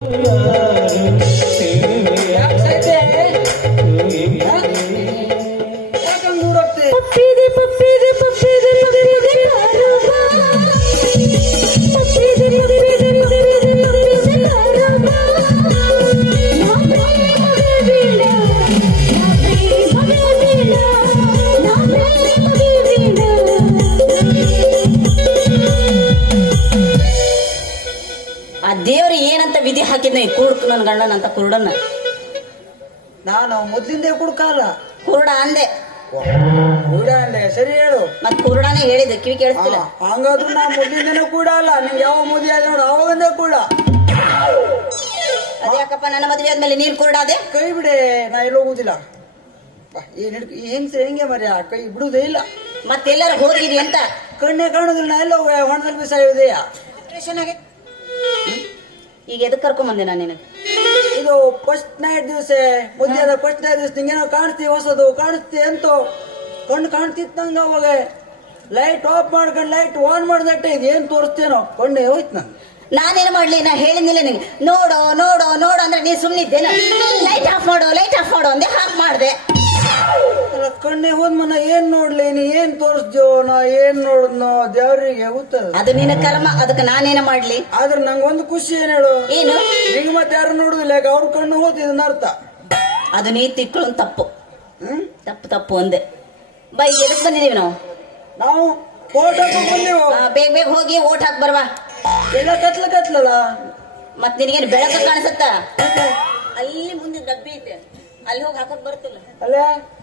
啊。ಹಾಕಿದ್ನ ಈ ಕುರುಡ್ಕ ನನ್ ಗಂಡನ ಅಂತ ಕುರುಡನ್ನ. ನಾನು ಮೊದ್ಲಿಂದೇ ಕುಡ್ಕಲ್ಲ ಕುರುಡ ಅಂದೆ. ಕೂಡ ಅಂದೆ. ಸರಿ ಹೇಳು. ಮತ್ ಕುರುಡನೇ ಹೇಳಿದೆ ಕಿವಿ ಕೇಳಿಸ್ತಿಲ್ಲ. ಹಂಗಾದ್ರು ನಾ ಮೊದ್ಲಿಂದನೇ ಕೂಡ ಅಲ್ಲ. ನಿಂಗೆ ಯಾವ ಮದುವೆ ಆದ ನೋಡು ಅವಾಗಂದೇ ಕೂಡ ಅದ್ಯಾಕಪ್ಪ ನನ್ನ ಮದ್ವೆ ಆದ್ಮೇಲೆ ನೀನ್ ಕುರುಡಾದೆ ಕೈ ಬಿಡೆ ನಾ ಎಲ್ಲ ಹೋಗುದಿಲ್ಲ. ಬಾ, ಏನ್ ಹಿಡ್ಕ ಈ ಹೆಂಗೆ ಮರ್ಯ ಕೈ ಬಿಡುವುದೇ ಇಲ್ಲ. ಮತ್ತೆಲ್ಲರೂ ಹೋಗಿದ್ವಿ ಅಂತ ಕಣ್ಣೇ ಕಾಣುದಿಲ್ಲ ನಾ ಎಲ್ಲ ಹೊಣದಲ್ಲಿ ಬಿಸಾಯುವುದೆಯ ಈಗ ಎದಕ್ ಕರ್ಕೊಂಡ್ ಬಂದೆ ನಾನು ನಿನಗೆ? ಇದು ಫಸ್ಟ್ ನೈಟ್ ದಿವಸ ಮುದ್ದೆ ಫಸ್ಟ್ ನೈಟ್ ದಿವಸ ನಿಂಗೇನೋ ಕಾಣಿಸ್ತಿ ಹೊಸದು ಕಾಣಿಸ್ತಿ ಅಂತೂ ಕಣ್ಣು ಕಾಣ್ತಿತ್ತಂಗ ಅವಾಗ. ಲೈಟ್ ಆಫ್ ಮಾಡ್ಕೊಂಡು ಲೈಟ್ ಆನ್ ಮಾಡಿದಟ್ಟೆ ಇದು ಏನ್ ತೋರಿಸ್ತೇನೋ ಕೊಂಡೆ ಹೋಯ್ತು ನಾನು ನಾನೇನ್ ಮಾಡ್ಲಿ ನಾ ಹೇಳಿದ್ನಿಲ್ಲ ನಿಂಗೆ ನೋಡೋ ನೋಡೋ ನೋಡು ಅಂದ್ರೆ ನೀ ಸುಮ್ಮನಿದ್ದೇನೆ ಲೈಟ್ ಆಫ್ ಮಾಡೋ ಲೈಟ್ ಆಫ್ ಮಾಡೋ ಅಂದೆ ಹಾಕ್ ಮಾಡ್ದೆ. ಕಣ್ಣೇ ಹೋದ್ ಮನ ಏನ್ ನೋಡ್ಲಿ ನೀ? ಏನ್ ತೋರಿಸ್ದ್ಯೋ ನಾ? ಏನ್ ನೋಡಿದ್ನೋ? ದೇವ್ರಿಗೆ ಗೊತ್ತದ. ಅದು ನಿನ್ನ ಕರ್ಮ ಅದಕ್ಕೆ ನಾನೇನ ಮಾಡ್ಲಿ? ಆದ್ರೆ ನಂಗೊಂದು ಖುಷಿ ಏನ್ ಹೇಳು? ಏನು? ನಿಂಗ್ ಮತ್ತೆ ಯಾರು ನೋಡುದಿಲ್ಲ ಯಾಕೆ ಅವ್ರ ಕಣ್ಣು ಹೋದ್ ಅರ್ಥ. ಅದು ನೀ ತಿಕ್ಕಳು ತಪ್ಪು. ಹ್ಮ್? ತಪ್ಪು ತಪ್ಪು ಒಂದೇ. ಬೈ ಎದಕ್ ಬಂದಿದೀವಿ ನಾವು. ನಾವು ಫೋಟೋ ಬಂದೆವು? ಆ, ಬೇಗ ಬೇಗ ಹೋಗಿ ಓಟ್ ಹಾಕ್ ಬರ್ವಾ. ಎಲ್ಲ ಕತ್ಲ ಕತ್ಲಲ್ಲ? ಮತ್ ನಿನಗೇನು ಬೆಳಕ ಕಾಣಿಸತ್ತ? ಅಲ್ಲಿ ಮುಂದೆ ಡಬ್ಬಿ ಐತೆ. ಅಲ್ಲಿ ಹೋಗಿ ಹಾಕಕ್ ಬರ್ತಿಲ್ಲ. ಅಲ್ಲೇ?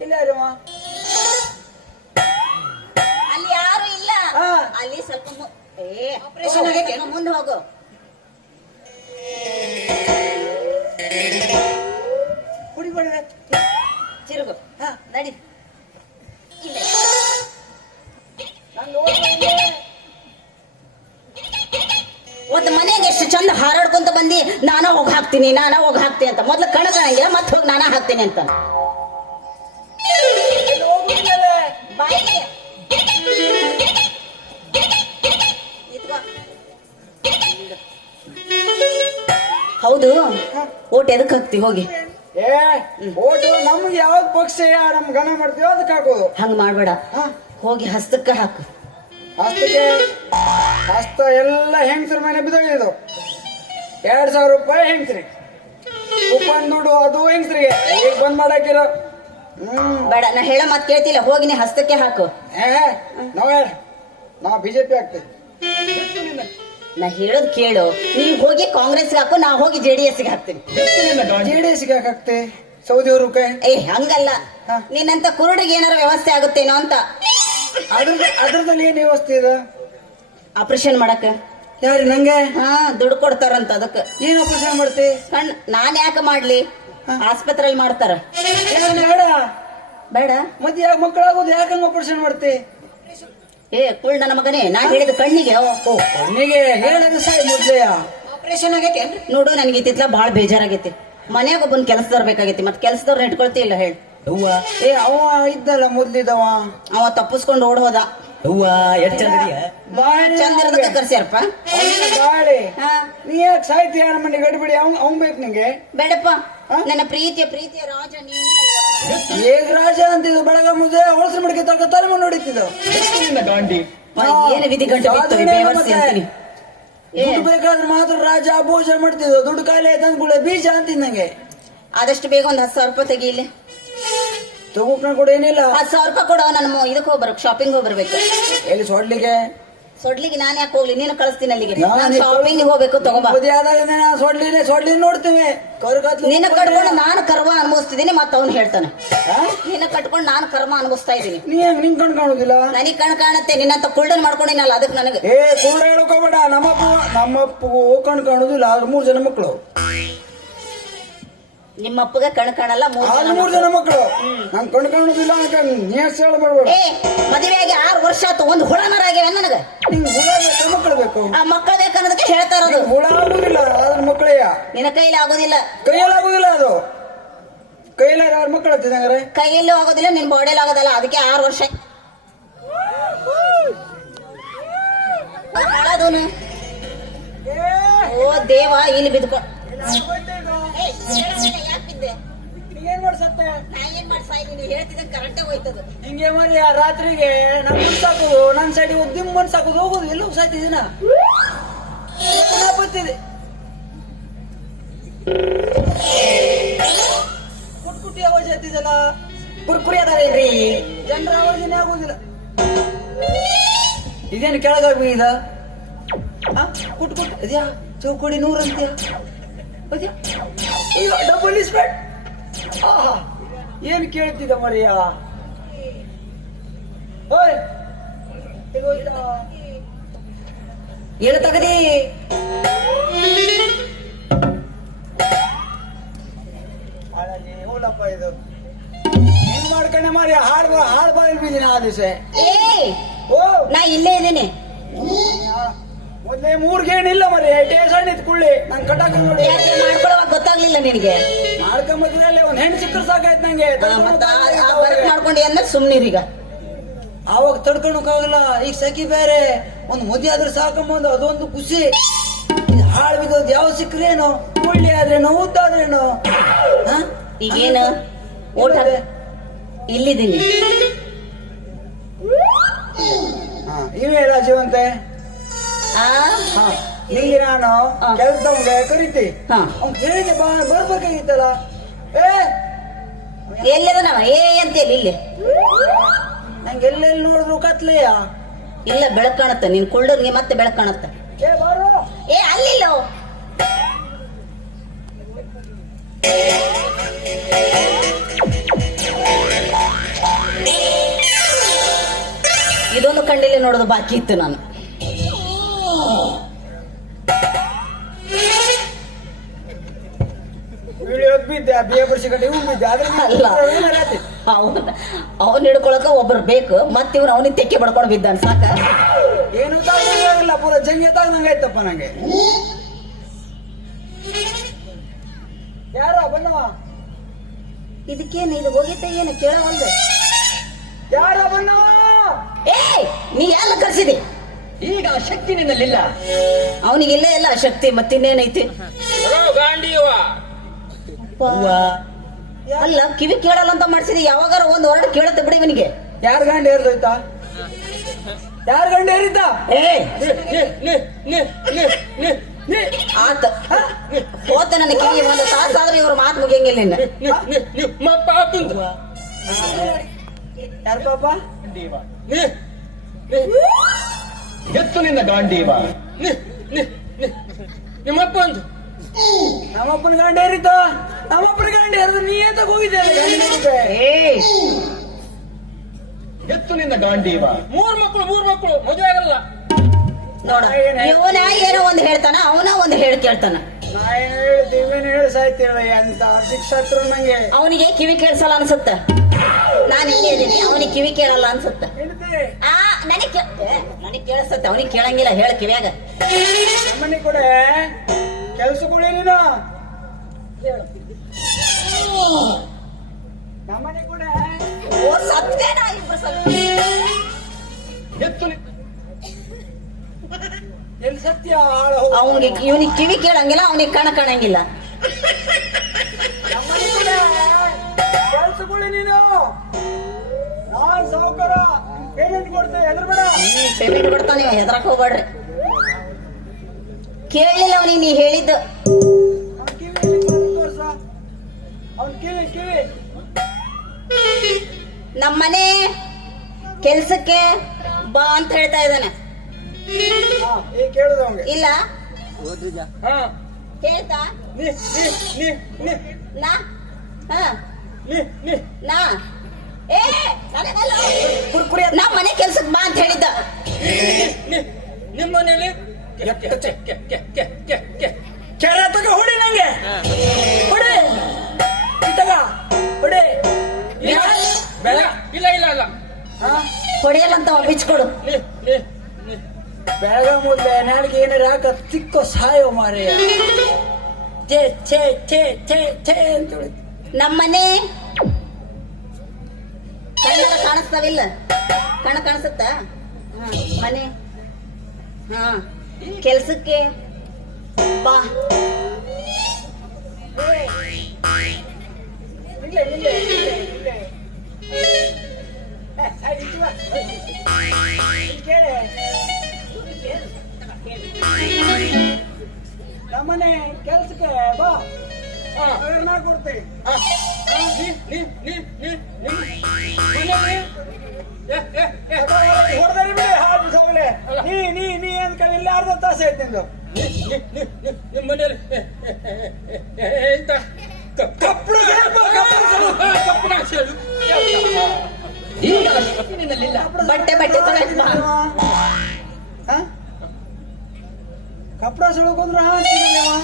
ಇಲ್ಲ ಯಾರಮ್ಮ ಅಲ್ಲಿ ಯಾರು ಇಲ್ಲ? ಅಲ್ಲಿ ಸ್ವಲ್ಪ ಏ ಆಪರೇಷನ್ ಆಗೈತೆ ಮುಂದೆ ಹೋಗು. ಹಾಕ್ತೀನಿ ಅಂತ. ಹೌದು ಓಟ್ ಎದಕ್ ಹಾಕ್ತಿ? ಹೋಗಿ. ಏ ಓಟು ನಮ್ಗೆ ಯಾವ್ದು ಪಕ್ಷ ನಮ್ ಗಣ ಮಾಡ್ತೀವೋ ಅದಕ್ಕೆ ಹಾಕೋದು. ಹಂಗ ಮಾಡ್ಬೇಡ. ಹೋಗಿ ಹಸ್ತಕ್ಕ ಹಾಕು. ಹಸ್ತಕ್ಕೆ ಹಸ್ತ ಎಲ್ಲ ಹೆಂಗಸ್ರ ಮನೆ ಬಿದ್ದೋಗಿದ್ದು ಎರಡ್ ಸಾವಿರ ರೂಪಾಯಿ ಹೆಂಗಸ್ರಿ ಉಪ್ಪನ್ ದುಡ್ಡು ಅದು ಹೆಂಗಸ್ರಿಗೆ ಈಗ ಬಂದ್ ಮಾಡಾಕಿರ? ಹ್ಮ್. ಬೇಡ ನಾ ಹೇಳ ಮಾತು ಕೇಳ್ತಿಲ್ಲ. ಹೋಗಿ ನೀ ಹಸ್ತಕ್ಕೆ ಹಾಕು. ಏ ನಾವ್ ನಾವ್ ಬಿಜೆಪಿ ಆಗ್ತೇವೆ. ನಾ ಹೇಳೋದ್ ಕೇಳು. ನೀನ್ ಹೋಗಿ ಕಾಂಗ್ರೆಸ್ ಹಾಕು ನಾ ಹೋಗಿ ಜೆ ಡಿ ಎಸ್ ಹಾಕ್ತೀನಿ. ಜೆ ಡಿ ಎಸ್ ಹಾಕಕ್ತೆ ಸೌದಿ ಅವ್ರ ಕೈ ಏ ಹಂಗಲ್ಲ. ನಿನ್ನಂತ ಕುರುಡಿಗೆ ಏನಾರ ವ್ಯವಸ್ಥೆ ಆಗುತ್ತೇನೋ ಅಂತ. ಅದ್ರ ಅದ್ರದಲ್ಲಿ ಏನ್ ವ್ಯವಸ್ಥೆ ಇದೆ? ಆಪರೇಷನ್ ಮಾಡಕ ಯಾರು ನಂಗೆ? ಹಾ ದುಡ್ಡು ಕೊಡ್ತಾರಂತ ಅದಕ್ಕ. ಏನ್ ಆಪರೇಷನ್ ಮಾಡ್ತಿ? ಕಣ್ ನಾನ್ ಯಾಕ ಮಾಡ್ಲಿ? ಆಸ್ಪತ್ರೆಯಲ್ಲಿ ಮಾಡ್ತಾರ. ಏನ್ ಬೇಡ? ಬೇಡ? ಮತ್ತೆ ಯಾಕೆ ಮಕ್ಕಳಾಗೋದು ಯಾಕಂಗ ಆಪರೇಷನ್ ಮಾಡ್ತಿ? ಏ ಕುಳ್ ನನ್ನ ಮಗನೇ ನಾ ಹೇಳಿದ ಕಣ್ಣಿಗೆ. ಓ, ಕಣ್ಣಿಗೆ ಹೇಳದು ಸಾಯಿ ಮೊದ್ಲೆಯ ಆಪರೇಷನ್ ಆಗೈತೆ ನೋಡು ನನಗೆ ಇತ್ತಿತ್ಲ ಭಾಳ ಬೇಜಾರಾಗೈತಿ. ಮನ್ಯಾಗ ಒಬ್ಬನ್ ಕೆಲಸದವ್ರ ಬೇಕಾಗೈತಿ ಮತ್ ಕೆಲಸದವ್ರ ಇಟ್ಕೊಳ್ತಿ ಇಲ್ಲ ಹೇಳಿ. ಏ ಅವ ಇದ್ದಲ್ಲ ಮೊದ್ಲಿದವ ಅವ ತಪ್ಪಿಸ್ಕೊಂಡು ಓಡ್ ಹೋದ. ಅವ್ವ ಎಷ್ಟ್ ಚಂದ ಇದೀಯ? ಬಾಳೆ ಚಂದಿರದಕ್ಕ ಕರ್ಸ್ಯಾರಪ್ಪ. ಅವ್ನಿಗೆ ಬಾಳೆ ಹಾ. ನೀ ಯಾಕೆ ಸಾಯ್ತಿ ಯಾರ ಮನೆ ಗಡಿಬಿಡಿ ಅವ್ನ್ ಅವ್ನ್ ಬೇಕು ನಿಂಗೆ. ಬೇಡಪ್ಪ. ನನ್ನ ಪ್ರೀತಿಯ ಪ್ರೀತಿಯ ರಾಜ ನೀನೇ ಅಲ್ವಾ? ಏಗ್ ರಾಜ ಅಂತಿದ್ದು ಬೆಳಗ ಮಡಿಕೆ ತಗ ತಲೆ ಹೊಡಿತಿದ್ದು ಏನು ವಿಧಿ ಗಂಟೆ ಬಿತ್ತು ಈ ಬೇವರ್ಸಿ ಅಂತೀನಿ. ಏ. ದುಡ್ಡು ಬೇಕಾದ್ರೆ ಮಾತ್ರ ರಾಜ ಭೋಜ ಮಾಡ್ತಿದ್ದು. ದುಡ್ಡು ಕಾಲೇ ಆಯ್ತು ಅಂದ್ಕೂಡ ಬೀಜ ಅಂತಿದ್ ನಂಗೆ. ಆದಷ್ಟು ಬೇಗ ಒಂದ್ ಹತ್ತು ಸಾವಿರ ರೂಪಾಯಿ ತೆಗಿ ಇಲ್ಲಿ. ತಗೋಕ್ನ ಕೂಡ ಏನಿಲ್ಲ. ಹತ್ತು ಸಾವಿರ ರೂಪಾಯಿ ಕೊಡು ನನ್ನ ಇದಕ್ಕೆ ಹೋಗ್ಬರ್ಬೇಕು ಶಾಪಿಂಗ್ ಹೋಗ್ಬರ್ಬೇಕು ಎಲ್ಲಿ ಸೊಡ್ಲಿಗೆ ಸೊಡ್ಲಿಗೆ ನಾನು ಯಾಕೆ ಹೋಗ್ಲಿ? ನೀನು ಕಳಿಸ್ತೀನಿ ಅಲ್ಲಿಗೆ. ನಾನು ನಾನು ಶಾಪಿಂಗ್ ಹೋಗ್ಬೇಕು ತಗೋಬಾ. ಆದಾಗ ನಾನು ಸೊಡ್ಲಿನೇ ಸೊಡ್ಲಿ ನೋಡ್ತೀವಿ ನಿನ್ನ ಕಟ್ಕೊಂಡು ನಾನು ಕರ್ಮ ಅನುಭವಿಸ್ತಿದ್ದೀನಿ ಮತ್ತೆ ಅವ್ನು ಹೇಳ್ತಾನೆ? ನಿನ್ನ ಕಟ್ಕೊಂಡು ನಾನು ಕರ್ಮ ಅನುಭವಿಸ್ತಾ ಇದ್ದೀನಿ ನೀ ಹೆಂಗ್ ನಿಂಗ್ ಕಣ್ ಕಾಣುದಿಲ್ಲ? ನನಗೆ ಕಣ್ ಕಾಣತ್ತೆ. ನಿನ್ನಂತ ಕುಳ್ಳನ್ ಮಾಡ್ಕೊಂಡಿನಲ್ಲ ಅದಕ್ಕೆ ನನಗೆ. ಏ ನಮ್ಮಪ್ಪ ಹೇಳ್ಕೋಬೇಡ. ನಮ್ಮಪ್ಪ ನಮ್ಮಪ್ಪಗೂ ಕಣ್ ಕಾಣುದಿಲ್ಲ. ಆದ್ರೆ ಮೂರ್ ಜನ ಮಕ್ಕಳು ನಿಮ್ಮ ಅಪ್ಪಗೆ ಕಣ್ ಕಾಣಲ್ಲ ಮೂರ್ ಆದ್ರೆ ಜನ ಮೂರ್ ಜನ ಮಕ್ಕಳು. ನನ್ ಕಣ್ ಕಾಣುದಿಲ್ಲ ಅಂತ ನೀ ಅಷ್ಟು ಹೇಳ್ಬಾರ್ಬೇಡ ಏ ಮದುವೆಯಾಗಿ ಆರು ವರ್ಷ ಆತು ಒಂದು ಹುಳನರ ಆಗ್ಯಾವ ನನಗ? ನಿಂಗ್ ಹುಳ ಬೇಕು ಮಕ್ಕಳು ಬೇಕು? ಆ ಮಕ್ಕಳ ಬೇಕನ್ನೋದಕ್ಕೆ ಹೇಳ್ತಾರ ಅದು ಹುಳ ಆಗುದಿಲ್ಲ ಆದ್ರ ಮಕ್ಕಳಯ್ಯ ನಿನ್ನ ಕೈಲಿ ಆಗೋದಿಲ್ಲ. ಕೈಯಲ್ಲಿ ಆಗುದಿಲ್ಲ ಅದು. ಕೈಯಲ್ಲಿ ಆರು ಮಕ್ಕಳು ಹತ್ತಿದಂಗಾರೆ ಕೈಯಲ್ಲೂ ಆಗೋದಿಲ್ಲ ನಿನ್ ಬಾಡಿಯಲ್ಲಿ ಆಗೋದಲ್ಲ ಅದಕ್ಕೆ ಆರು ವರ್ಷ. ಓ ದೇವ ಇಲ್ಲಿ ಬಿದ್ಕೊ ಮಾಡ್ಸತ್ತೆ? ನಾ ಏನ್ ಹೇಳ್ತಿದ್ದ ಕರೆಕ್ಟೇ ಹೋಯ್ತದು. ಹಿಂಗೆ ಮರಿ ಆ ರಾತ್ರಿಗೆ ನಮ್ ಸಾಕು ನನ್ ಸೈಡ್ ಉದ್ದಿಮ್ ಮನ್ಸಾಕುದು ಹೋಗುದು ಎಲ್ಲ ಸಾಯ್ತಿದ್ದೀನ ಬತ್ತಿದೆ ಕುಟ್ ಕುಟ್ಟಿ ಆವಾಜ್ ಆಯ್ತಿದಲ್ಲ ಕುರ್ಕುರಿ ಅದಾರೇನ್ರಿ ಜನರ ಆವಾಜನೇ ಆಗೋದಿಲ್ಲ. ಇದೇನು ಕೆಳಗಾಗಿ ಇದ ಕುಟ್ ಕುಟ್ ಅದ್ಯಾ ಚೌಕಡಿ ನೂರು ಅಂತ್ಯ? ಅದ್ಯಾ ಈಗ ಡಬಲ್ ಇಸ್ಪೆಟ್ ಆಹಾ ಏನು ಕೇಳ್ತಿದ್ದ ಮರಿಯ? ಓಯ್? ಏನು ತಗದಿ. ಹೋಲಪ್ಪ ಇದು. ಏನ್ ಮಾಡ್ಕೊಂಡೆ ಮಾರಿ ಹಾಡ್ ಬಾ ಹಾಡ್ ಬಾಯಿಲ್ ಬಿದ್ದೀನಿ ಆ ದಿವಸ. ಓ. ನಾ ಇಲ್ಲೇ ಇದ್ದೀನಿ. ಮೊದ್ಲೇ ಮೂರ್ಗೇನಿಲ್ಲ ಮರಿ ಟೇಷನ್ ಇತ್ಕೊಳ್ಳಿ ನಂಗೆ ಕಟಾಕ ನೋಡಿ ಗೊತ್ತಾಗ್ಲಿಲ್ಲ ನಿನಗೆ? ಮಾಡ್ಕೊಂಬದ್ರಲ್ಲಿ ಒಂದ್ ಹೆಣ್ ಸಿಕ್ಕರು ಸಾಕಾಯ್ತು ನಂಗೆ. ಮತ್ತ ಬರಕ್ ಮಾಡ್ಕೊಂಡಿ ಅಂದ್ರೆ ಸುಮ್ನಿರೀಗ. ಆವಾಗ ತಡ್ಕೊಳಕ್ಕಾಗಲ್ಲ ಈಗ ಸಖಿ ಬೇರೆ. ಒಂದು ಮದುವೆ ಆದ್ರೆ ಸಾಕಂಬಂದು ಅದೊಂದು ಖುಷಿ. ಹಾಳು ಬಿದ್ದೋದು ಯಾವ ಸಿಕ್ಕ್ರೇನು ಒಳ್ಳೆ ಆದ್ರೆ ಉದ್ದಾದ್ರೇನು ಹ? ಈಗೇನು? ಓಟ್ ಇಲ್ಲಿದ್ದೀನಿ. ಇವೇ ರಾಜೀವಂತೆ ಆ? ಹಾ. ನಿಂಗೆ ನಾನು ಕೆಲಸ ಕರಿತಿ. ಹೇಳಿದೆ ಬಾ ಬರ್ಬೇಕಾಗಿತ್ತಲ್ಲ ಏ! ಎಲ್ಲಿದ ನಾವ ಏ ಅಂತೇಳಿ ಇಲ್ಲಿ. ನಂಗೆ ಎಲ್ಲೆಲ್ಲಿ ನೋಡಿದ್ರು ಕತ್ಲೆಯ? ಇಲ್ಲ ಬೆಳಕ್ ಕಾಣುತ್ತೆ. ನೀನ್ ಕೊಳ್ಳೋರ್ಗೆ ಮತ್ತೆ ಬೆಳಕ್ ಕಾಣುತ್ತೆ. ಏ ಬಾರೋ. ಏ ಅಲ್ಲಿಲ್ಲ. ಇದೊಂದು ಕಂಡಿಲೆ ನೋಡೋದು ಬಾಕಿ ಇತ್ತು ನಾನು. ಅವನ್ ಅವನ್ ಹಿಡ್ಕೊಳಕ ಒಬ್ರು ಬೇಕು ಮತ್ತೆ ಇವ್ರು ಅವನಿಗೆ ತೆಕ್ಕೆ ಬಡ್ಕೊಂಡು ಬಿದ್ದಾನ ಸಾಕ? ಏನು ತಾಗಿಲ್ಲ ಪೂರ ಜಂಗೆ ತಾಗ್ದಂಗೆ ಆಯ್ತಪ್ಪ ನಂಗೆ. ಯಾರ ಬನ್ನವ. ಇದಕ್ಕೇನು ಇದು ಹೋಗಿತ್ತ ಏನು ಒಂದು ಯಾರ ಬನ್ನವ. ಏ ನೀ ಎಲ್ಲ ಕರ್ಸಿದಿ? ಈಗ ಆ ಶಕ್ತಿ ನಿನ್ನಲ್ಲಿಲ್ಲ. ಅವನಿಗೆಲ್ಲ ಎಲ್ಲ ಶಕ್ತಿ ಮತ್ತಿನ್ನೇನೈತಿ? ಅಲ್ಲ ಕಿವಿ ಕೇಳಲ್ಲ ಅಂತ ಮಾಡ್ಸಿದಿ ಯಾವಾಗಾರ ಒಂದ್ ಹೊರಡು ಕೇಳತ್ತೆ ಬಿಡಿ ಇವನಿಗೆ. ಯಾರ ಗಂಡ ಏರ್ದೋಯ್ತಾ? ಯಾರ ಗಂಡ ಏರಿದ್ದ? ಏ ಆತ. ಹೋತ ನನ್ನ ಕಿವಿ ಒಂದು ತಾಸಾದ್ರೆ ಇವ್ರ ಮಾತು ಮುಗಿಯಂಗಿಲ್ಲ ನಿನ್ನ. ಯಾರ ಪಾಪ? ಎತ್ತು ನಿನ್ನ ಗಾಂಡೀವ. ನಿಮ್ಮಪ್ಪ ಒಂದು ನಮ್ಮಪ್ಪನ ಗಾಂಡಿ ಹರಿತ ನಮ್ಮಪ್ಪನ ಗಂಡ ಏರಿದ ನೀ ಅಂತ ಹೋಗಿದ್ದೆ? ಏ ಎತ್ತು ನಿನ್ನ ಗಾಂಡೀವ. ಮೂರ್ ಮಕ್ಕಳು ಮೂರ್ ಮಕ್ಕಳು ಮದುವೆ ಆಗಲ್ಲ. ನೋಡ ಇವನ ಏನೋ ಒಂದು ಹೇಳ್ತಾನ ಅವನ ಒಂದು ಹೇಳಿ ಕೇಳ್ತಾನ. ಅವನಿಗೆ ಕಿವಿ ಕೇಳಿಸಲ್ಲ ಅನ್ಸುತ್ತ. ನಾನು ಇಲ್ಲೇ ಇದೀನಿ ಅವನಿಗೆ ಕಿವಿ ಕೇಳಲ್ಲ ಅನ್ಸುತ್ತೆ. ಹಾ ಆ ನನಗೆ ಕೇಳಿಸ್ತತ್ತೆ ಅವನಿಗೆ ಕೇಳಂಗಿಲ್ಲ ಹೇಳ ಕಿವ್ಯಾಗ. ನಮ್ಮನೆ ಕೂಡ ಕೆಲ್ಸಗಳು ನೀನು ನಮ್ಮನೆ ಕೂಡ ಓ ಸತ್ತೇನಾ ಇಬ್ರು ಸತ್ತ ಎತ್ತು ನಿನ್ನ ಎಲ್ಲಿ ಸತ್ಯ? ಹಾಳು ಹೋಗು. ಅವನಿಗೆ ಇವನಿಗೆ ಕಿವಿ ಕೇಳಂಗಿಲ್ಲ ಅವನಿಗೆ ಕಣ ಕಾಣಂಗಿಲ್ಲ. ನಮ್ಮನೆ ಕೂಡ ಕೆಲ್ಸಗಳು ನೀನು ನಾನ್ ಸಾವುಕಾರ ಪೇಮೆಂಟ್ ಹೆದರಕ್ ಹೋಗ್ಬೇಡ್ರಿ. ಕೇಳಲಿಲ್ಲ ಅವನಿಗೆ ನೀ ಹೇಳಿದ್ದು. ಅವ್ನ್ ಕಿವಿ ನಮ್ಮನೆ ಕೆಲ್ಸಕ್ಕೆ ಬಾ ಅಂತ ಹೇಳ್ತಾ ಇದ್ದಾನೆ. ಹಾ ಈಗ ಕೇಳುದು ಅವಂಗೆ ಇಲ್ಲ. ಹಾ. ಹೇಳ್ತಾ? ನೀ ನೀ ನೀ ನೀ. ನಾ? ಹಾ. ನೀ ನೀ. ನಾ? ಕುರ್ಕುರಿ ನಮ್ಮ ಮನೆ ಕೆಲ್ಸಕ್ ಬಾ ಅಂತ ಹೇಳಿದ್ದ. ನಿಮ್ಮ ಮನೇಲಿ ಕೆರೆ ತಗ ಹೊಡಿ ನಂಗೆ. ಹೊಡಿ. ತಗ ಹೊಡಿ. ಇಲ್ಲ. ಇಲ್ಲ ಇಲ್ಲ ಹೊಡಿಯಲ್ಲಂತ ಬಿಚ್ಕೊಡು. ಬೆಳಗಾಂ ಮುಂದೆ ನಾಳೆಗೆ ಏನಾರ ಹಾಕ ತಿಕ್ಕೋ ಸಾಯೋ ಮಾರಿ ಛೇ ಛೇ ಛೇ ಛೇ ಛೇ ಅಂತ ನಮ್ಮ ಮನೆ ಇಲ್ಲ ಕಾಣಿಸ್ತಾವಿಲ್ಲ? ಕಣ ಕಾಣಿಸುತ್ತಾ? ಮನೆ. ಹಾ ಕೆಲ್ಸಕ್ಕೆ ಬಾ. ನಮ್ಮನೆ ಕೆಲ್ಸಕ್ಕೆ ಬಾ. ಹಾ. ನಾ ಕೊಡ್ತೀನಿ ಹಾ. ನೀ ನೀ ನೀ ನೀ ನೀ. ಏ ಏ ಏ. ಹೊಡೆದ್ರೆ ಬಿಡಿ ಹಾಲು ಸವಳೆ ನೀ ನೀ ನೀ ಅಂತ ಇಲ್ಲ ಅರ್ಧ ತಾಸು ಆಯ್ತು ನಿಂದು ನಿಮ್ಮ ಮನೆಯಲ್ಲಿ ಕಪ್ಪಳ ಕಪ್ಪಳ ಸೇರು. ಬಟ್ಟೆ ಬಟ್ಟೆ ತೊಳೆಯಕ್ ಬಾ ಕಪ್ಪಡ ಸುಳ್ಕೊಂಡ್ರೆ ಹಾ ಅಂತಿದ್ದಾನೆ ಅವ.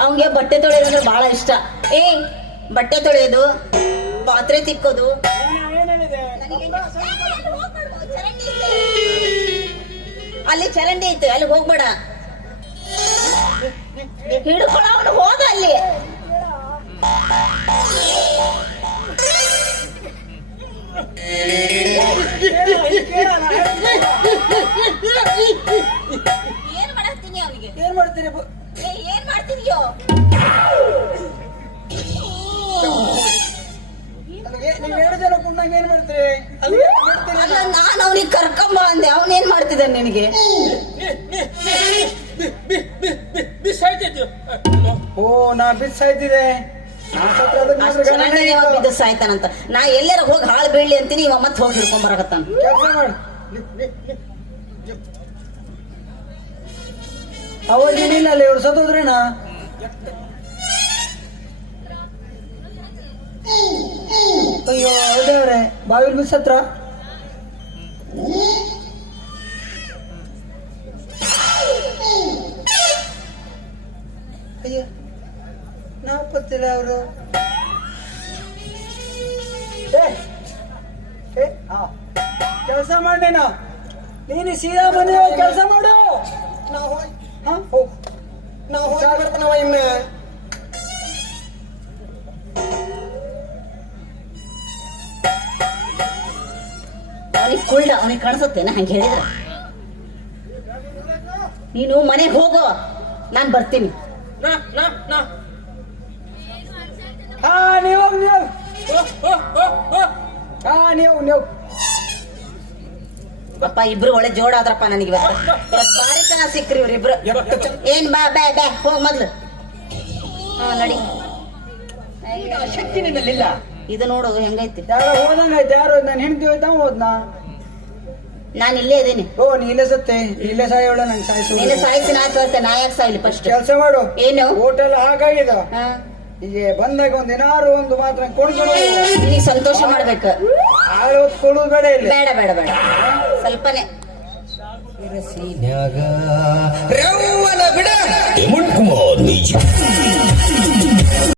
ಅವಂಗೆ ಬಟ್ಟೆ ತೊಳೆಯೋದಂದ್ರೆ ಬಹಳ ಇಷ್ಟ. ಏ ಬಟ್ಟೆ ತೊಳೆಯೋದು ಪಾತ್ರೆ ತಿಕ್ಕೋದು. ಅಲ್ಲಿ ಚರಂಡಿ ಐತೆ ಅಲ್ಲಿ ಹೋಗ್ಬೇಡ. ಹಿಡ್ಕೊಳ ಹೋದ ಹೋಗ ಅಲ್ಲಿ. ಅವನಿಗೆ ಏನ್ ಮಾಡ್ತಿದ್ಯೋ? ನೀವ್ ಜನ ಕುಂಡಂಗೆ ಏನ್ ಮಾಡ್ತೀರಿ? ಬಿಡ್ತೀರಿ ಅಲ್ಲ ನಾನು ಅವನಿಗೆ ಕರ್ಕೊಂಬ ಅಂದೆ. ಅವನ್ ಏನ್ ಮಾಡ್ತಿದ್ದ ನಿನಗೆ? ಓ ನಾ ಬಿಸ್ ಯಾವಾಗ ಬಿದ್ದು ಸಾಯ್ತಾನಂತ. ನಾ ಎಲ್ಲಾರ ಹೋಗಿ ಹಾಳು ಬೀಳ್ಲಿ ಅಂತೀನಿ ಇವ ಮತ್ತೆ ಹೋಗಿ ಹಿಡ್ಕೊಂಡ್ ಬರಕತ್ತಾನ. ಕೆಲಸ ಅಲ್ಲ ಇವ್ರು ಸತ್ತೋದ್ರೇನಾ? ಅಯ್ಯೋ, ದೇವ್ರೆ, ಬಾವಿಲ್ ಹತ್ರ ಅಯ್ಯ, ನಾವು ಗೊತ್ತಿಲ್ಲ ಅವರು. ಕೆಲಸ ಮಾಡಿ ನೀನು. ಸೀದಾ ಮನೆ ಕೆಲಸ ಮಾಡು. ನಾವು ಹೋಗಿ ಹಾ? ಹೋಗ್ ನಾವು ಹೋಗಿ ಬರ್ತಾನವ ಇನ್ನು. ಅವನಿಗೆ ಕುಳ್ಳ ಅವನಿಗೆ ಕಾಣಿಸುತ್ತೇನೆ? ಹಂಗೆ ಹೇಳಿದ್ರ? ನೀನು ಮನೆಗೆ ಹೋಗು. ನಾನ್ ಬರ್ತೀನಿ. ನಾ ನಾ ನಾ. ಹಾ ನೀವು ಹೋಗ್ ನೀವು ಹಾ ನೀವು ನೀವು ಅಪ್ಪ ಇಬ್ರು ಒಳ್ಳೆ ಜೋಡಾದ್ರಪ್ಪ ನನಗೆ ಇವತ್ತು. ಇವತ್ತು ಭಾರಿ ಚೆನ್ನಾಗ್ ಸಿಕ್ಕ್ರಿ ಇವ್ರಿಬ್ರು ಏನ್ ಬಾ ಬಾ ಬಾ ಹೋಗ್ ಮೊದ್ಲು. ಹಾ ನಡಿ. ಶಕ್ತಿ ನಿನ್ನಲ್ಲಿಲ್ಲ. ಇದು ನೋಡು ಹೆಂಗೈತಿ. ಯಾರೋ ಹೋದಂಗ ಆಯ್ತು ಯಾರು ನಾನು ಹೆಂಡತಿ ಹೋಯ್ತಾ ಹೋದ್ನಾ? ನಾನು ಇಲ್ಲೇ ಇದೀನಿ ಓ ನೀ ಇಲ್ಲೇ ಸತ್ತೆ? ಇಲ್ಲೇ ಸಾಯೋಳ ನಂಗೆ ಸಾಯಿಸು. ನೀನು ಸಾಯಿಸಿ ನಾ ಕಳ್ತೆ ನಾ ಯಾಕೆ ಸಾಯ್ಲಿ ಫಸ್ಟ್ ಕೆಲಸ ಮಾಡು. ಏನು? ಹೋಟೆಲ್ ಹಾಗಾಗಿದೆ. ಹಾ ಈಗ ಬಂದಾಗ ಒಂದ್ ಏನಾರು ಒಂದು ಮಾತ್ರ ಕೊಂಡ್ಕೊಂಡು ನೀ ಸಂತೋಷ ಮಾಡ್ಬೇಕು. ಆಳು ಕೊಡುದು ಬೇಡ ಇಲ್ಲಿ. ಬೇಡ ಬೇಡ ಬೇಡ. ಸ್ವಲ್ಪನೇ. ಮುಟ್ಕುಮಾರ್ ಮ್ಯೂಸಿಕ್